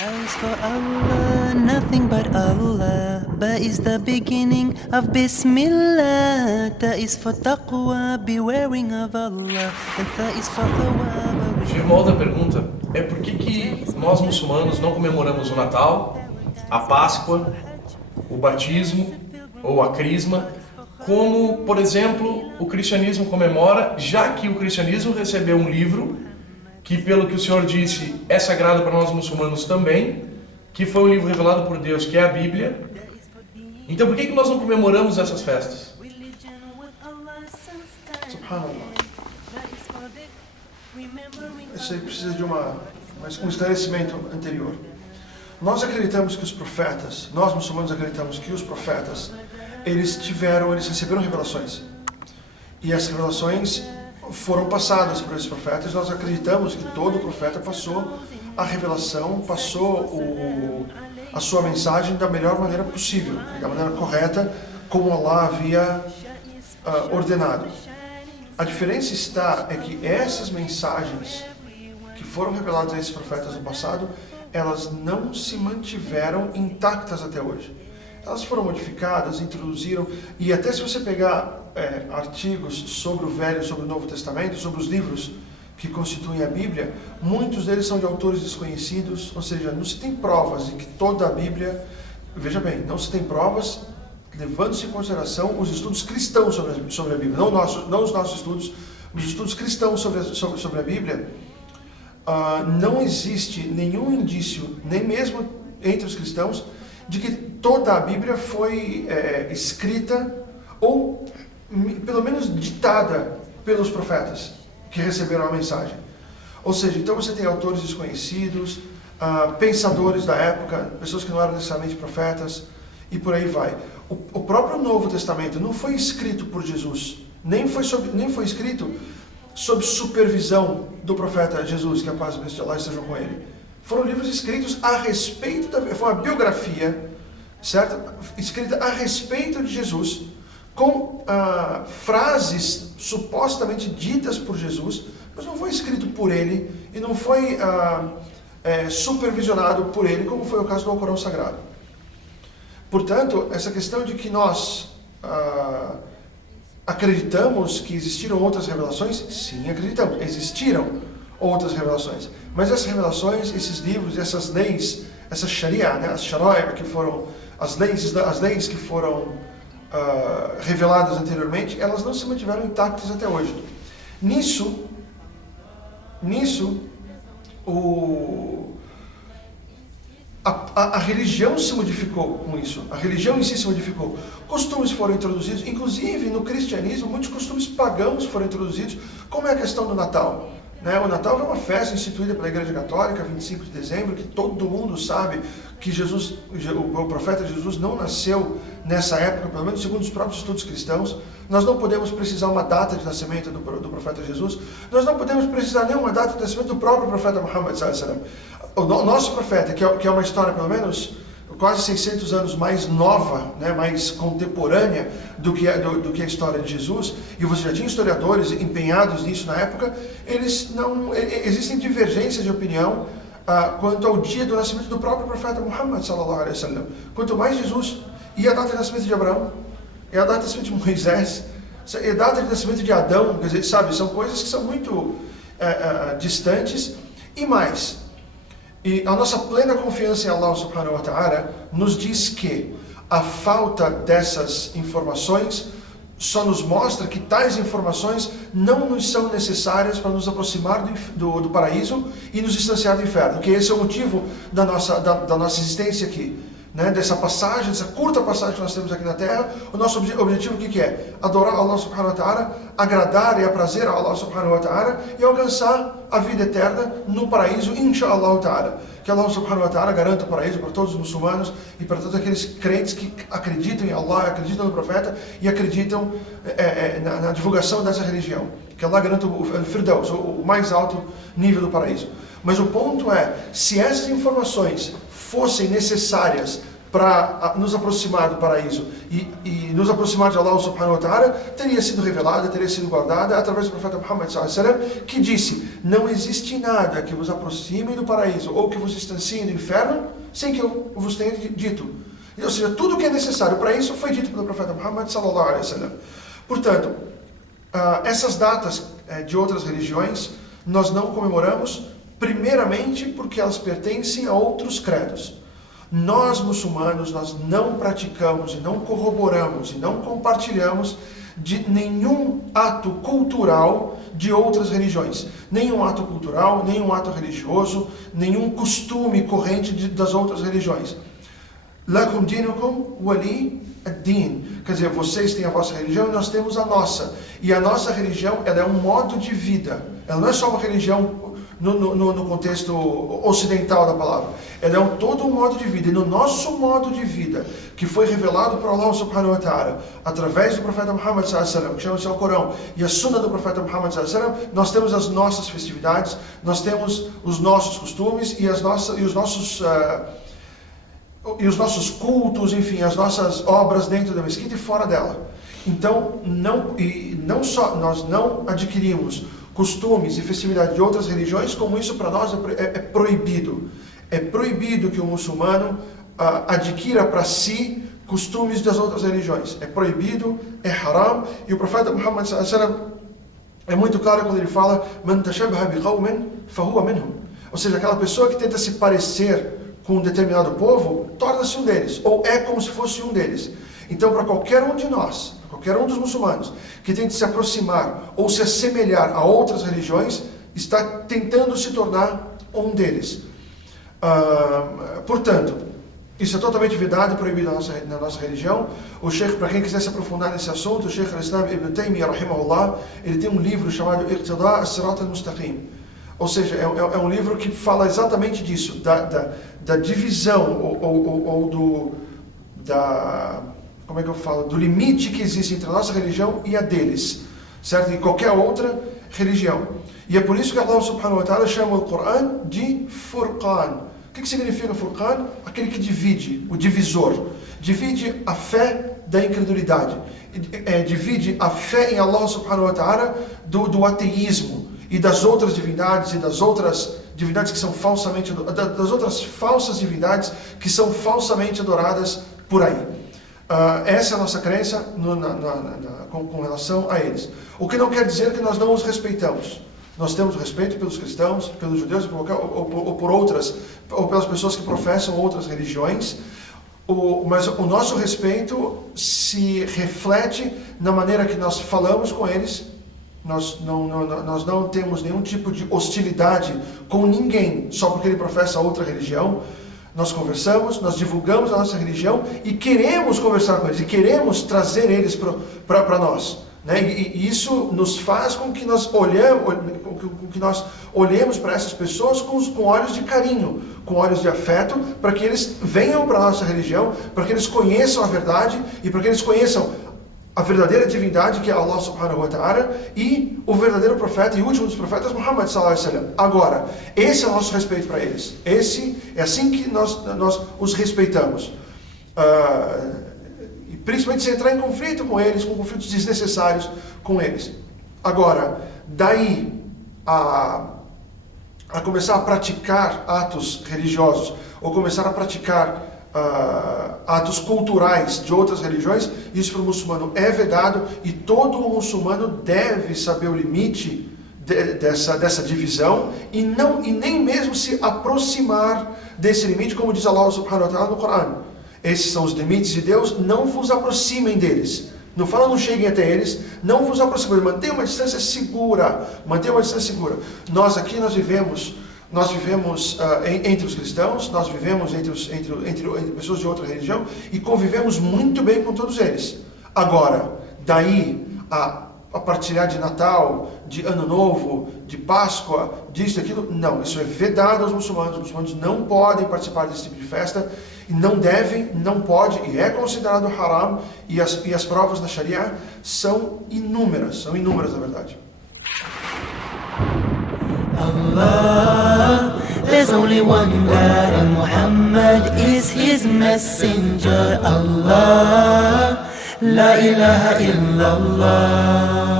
As for Allah, nothing but Allah. Ba is the beginning of Bismillah. Ta is for taqwa, bewaring of Allah. And tha is for thawab. Tive uma outra pergunta, é por que nós muçulmanos não comemoramos o Natal, a Páscoa, o batismo ou a Crisma, como, por exemplo, o cristianismo comemora, já que o cristianismo recebeu um livro que, pelo que o Senhor disse, é sagrado para nós muçulmanos também, que foi um livro revelado por Deus, que é a Bíblia. Então por que nós não comemoramos essas festas? Subhanallah. Isso aí precisa de um esclarecimento anterior. Nós acreditamos que os profetas, nós muçulmanos acreditamos que os profetas, eles receberam revelações. E essas revelações foram passadas por esses profetas. Nós acreditamos que todo profeta passou a revelação, passou a sua mensagem da melhor maneira possível, da maneira correta, como Allah havia ordenado. A diferença é que essas mensagens que foram reveladas a esses profetas no passado, elas não se mantiveram intactas até hoje. Elas foram modificadas, introduziram, e até se você pegar artigos sobre o Velho e sobre o Novo Testamento, sobre os livros que constituem a Bíblia, muitos deles são de autores desconhecidos, ou seja, não se tem provas de que toda a Bíblia, veja bem, não se tem provas, levando-se em consideração os estudos cristãos sobre a Bíblia, não os nossos estudos, os estudos cristãos sobre a Bíblia. Não existe nenhum indício, nem mesmo entre os cristãos, de que toda a Bíblia foi escrita ou pelo menos ditada pelos profetas que receberam a mensagem. Ou seja, então você tem autores desconhecidos, pensadores da época, pessoas que não eram necessariamente profetas, e por aí vai. O próprio Novo Testamento não foi escrito por Jesus, nem foi escrito sob supervisão do profeta Jesus, que a paz e a bênção de Allah estejam com ele. Foram livros escritos a respeito foi uma biografia, certo? Escrita a respeito de Jesus, com frases supostamente ditas por Jesus, mas não foi escrito por ele e não foi supervisionado por ele, como foi o caso do Alcorão Sagrado. Portanto, essa questão de que nós acreditamos que existiram outras revelações, sim, acreditamos, existiram outras revelações, mas essas revelações, esses livros, essas leis, essa sharia, né, as shara'i, que foram as leis que foram reveladas anteriormente, elas não se mantiveram intactas até hoje. Nisso a religião se modificou com isso. A religião em si se modificou. Costumes foram introduzidos, inclusive no cristianismo, muitos costumes pagãos foram introduzidos, como é a questão do Natal. O Natal é uma festa instituída pela Igreja Católica, 25 de dezembro, que todo mundo sabe que o profeta Jesus não nasceu nessa época, pelo menos segundo os próprios estudos cristãos. Nós não podemos precisar uma data de nascimento do profeta Jesus. Nós não podemos precisar nenhuma data de nascimento do próprio profeta Muhammad sallallahu alaihi wasallam. O nosso profeta, que é uma história pelo menos quase 600 anos mais nova, né, mais contemporânea do que a história de Jesus, e você já tinha historiadores empenhados nisso na época, existem divergências de opinião quanto ao dia do nascimento do próprio profeta Muhammad sallallahu alaihi wasallam. Quanto mais Jesus, e a data de nascimento de Abraão, e a data de nascimento de Moisés, e a data de nascimento de Adão, quer dizer, sabe, são coisas que são muito distantes, e mais. E a nossa plena confiança em Allah subhanahu wa ta'ala nos diz que a falta dessas informações só nos mostra que tais informações não nos são necessárias para nos aproximar do paraíso e nos distanciar do inferno, que esse é o motivo da nossa existência aqui. Dessa passagem, dessa curta passagem que nós temos aqui na Terra, o nosso objetivo o que é? Adorar Allah subhanahu wa ta'ala, agradar e aprazer a Allah subhanahu wa ta'ala e alcançar a vida eterna no paraíso, inshallah ta'ala. Que Allah subhanahu wa ta'ala garanta o paraíso para todos os muçulmanos e para todos aqueles crentes que acreditam em Allah, acreditam no profeta e acreditam na divulgação dessa religião. Que Allah garanta o Firdaus, o mais alto nível do paraíso. Mas o ponto é, se essas informações fossem necessárias para nos aproximar do paraíso e nos aproximar de Allah subhanahu wa ta'ala, teria sido revelada, teria sido guardada através do profeta Muhammad sallallahu alaihi wasallam, que disse: não existe nada que vos aproxime do paraíso ou que vos distancie do inferno sem que eu vos tenha dito. Ou seja, tudo que é necessário para isso foi dito pelo profeta Muhammad sallallahu alaihi wasallam. Portanto, essas datas de outras religiões nós não comemoramos, primeiramente porque elas pertencem a outros credos. Nós, muçulmanos, nós não praticamos e não corroboramos e não compartilhamos de nenhum ato cultural de outras religiões. Nenhum ato cultural, nenhum ato religioso, nenhum costume corrente das outras religiões. Lakum dinukum wali ad-din. Quer dizer, vocês têm a vossa religião e nós temos a nossa. E a nossa religião, ela é um modo de vida. Ela não é só uma religião no contexto ocidental da palavra. Ela é todo um modo de vida. E no nosso modo de vida, que foi revelado por Allah subhanahu wa ta'ala, através do profeta Muhammad sallallahu alaihi wasallam, que chama-se o Corão, e a Sunna do profeta Muhammad sallallahu alaihi wasallam, nós temos as nossas festividades, nós temos os nossos costumes e os nossos cultos, enfim, as nossas obras dentro da mesquita e fora dela. Então, não só nós não adquirimos costumes e festividades de outras religiões, como isso para nós é proibido. É proibido que o muçulmano adquira para si costumes das outras religiões. É proibido, é haram, e o profeta Muhammad sallallahu alaihi wasallam é muito claro quando ele fala: "Man tashabbaha biqawmin fahuwa minhum", ou seja, aquela pessoa que tenta se parecer com um determinado povo, torna-se um deles, ou é como se fosse um deles. Então, para qualquer um de nós, qualquer um dos muçulmanos que tente se aproximar ou se assemelhar a outras religiões, está tentando se tornar um deles. Portanto, isso é totalmente vedado e proibido na nossa religião. O Sheikh, para quem quiser se aprofundar nesse assunto, o Sheikh al-Islam Ibn Taymiyyah, rahimahullah, ele tem um livro chamado Iqtida as-Sirat al-Mustaqim. Ou seja, é um livro que fala exatamente disso, da divisão como é que eu falo? Do limite que existe entre a nossa religião e a deles, certo? E qualquer outra religião. E é por isso que Allah subhanahu wa ta'ala chama o Corão de Furqan. O que significa Furqan? Aquele que divide, o divisor. Divide a fé da incredulidade. Divide a fé em Allah subhanahu wa ta'ala do ateísmo e das outras divindades e das outras divindades que são falsamente, das outras falsas divindades que são falsamente adoradas por aí. Essa é a nossa crença com relação a eles. O que não quer dizer que nós não os respeitamos. Nós temos respeito pelos cristãos, pelos judeus ou por outras, ou pelas pessoas que professam outras religiões. Mas o nosso respeito se reflete na maneira que nós falamos com eles. Nós não temos nenhum tipo de hostilidade com ninguém só porque ele professa outra religião. Nós conversamos, nós divulgamos a nossa religião e queremos conversar com eles, e queremos trazer eles para nós. Né? E isso nos faz com que nós olhemos para essas pessoas com olhos de carinho, com olhos de afeto, para que eles venham para a nossa religião, para que eles conheçam a verdade e para que eles conheçam a verdadeira divindade, que é Allah subhanahu wa ta'ala, e o verdadeiro profeta e último dos profetas, Muhammad sallallahu alaihi wasallam. Agora, esse é o nosso respeito para eles. É assim que nós os respeitamos. E principalmente se entrar em conflito com eles, com conflitos desnecessários com eles. Agora, daí a começar a praticar atos religiosos, ou começar a praticar atos culturais de outras religiões, isso para o muçulmano é vedado, e todo muçulmano deve saber o limite dessa divisão e nem mesmo se aproximar desse limite, como diz Allah subhanahu wa ta'ala no Corão. Esses são os limites de Deus, não vos aproximem deles. Não fala, não cheguem até eles, não vos aproximem, mantenham uma distância segura, Nós vivemos entre os cristãos, nós vivemos entre pessoas de outra religião e convivemos muito bem com todos eles. Agora, daí a partilhar de Natal, de Ano Novo, de Páscoa, disso, daquilo, não, isso é vedado aos muçulmanos. Os muçulmanos não podem participar desse tipo de festa, e não devem, não pode, e é considerado haram, e as provas da Sharia são inúmeras na verdade. Allah There's only one God and Muhammad is his messenger. Allah, La ilaha illallah.